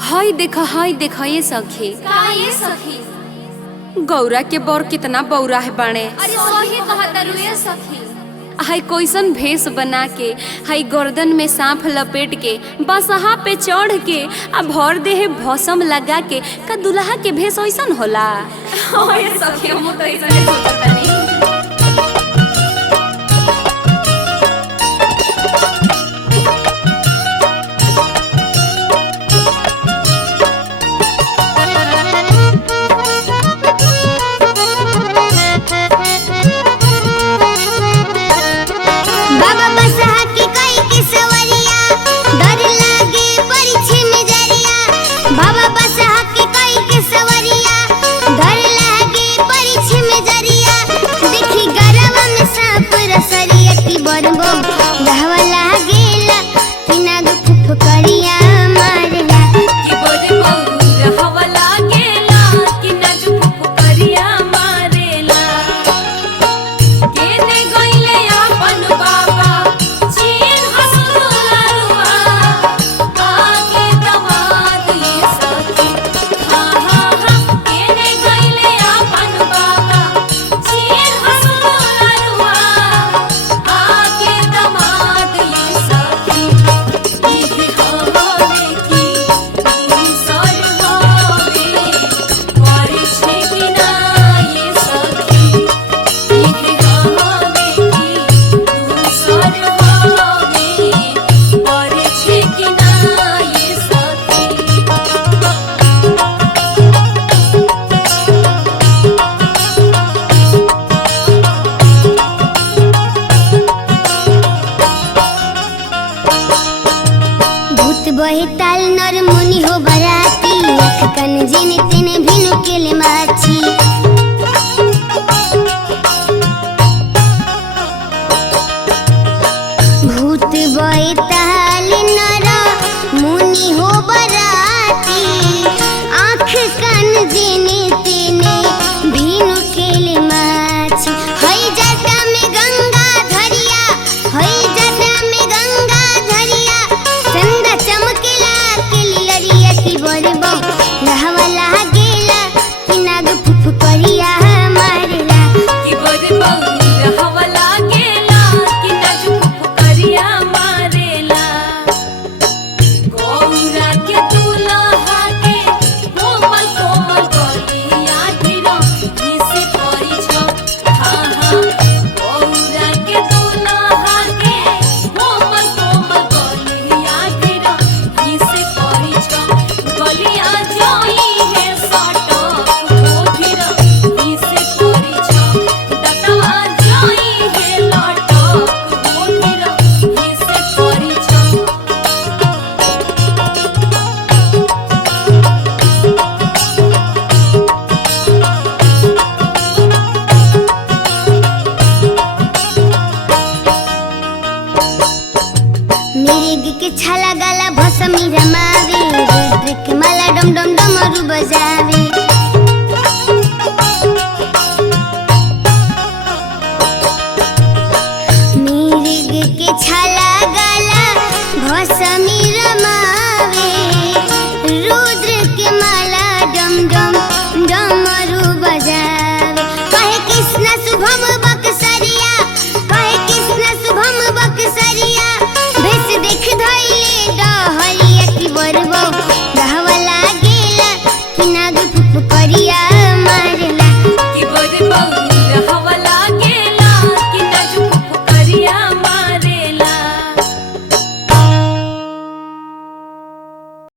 हाय देख ये सखी। का ये सखी? गौरा के बर कितना बौरा है बाणे। अरे सही कहता रुए सखी। हाय कोइसन भेष बना के, हाय गर्दन में सांप लपेट के, बसहा पे चढ़ के, आ भर देह भौसम लगा के, का दुल्हा के भेष ऐसन होला? ओए सखी हम तो ऐसा सोचत नहीं।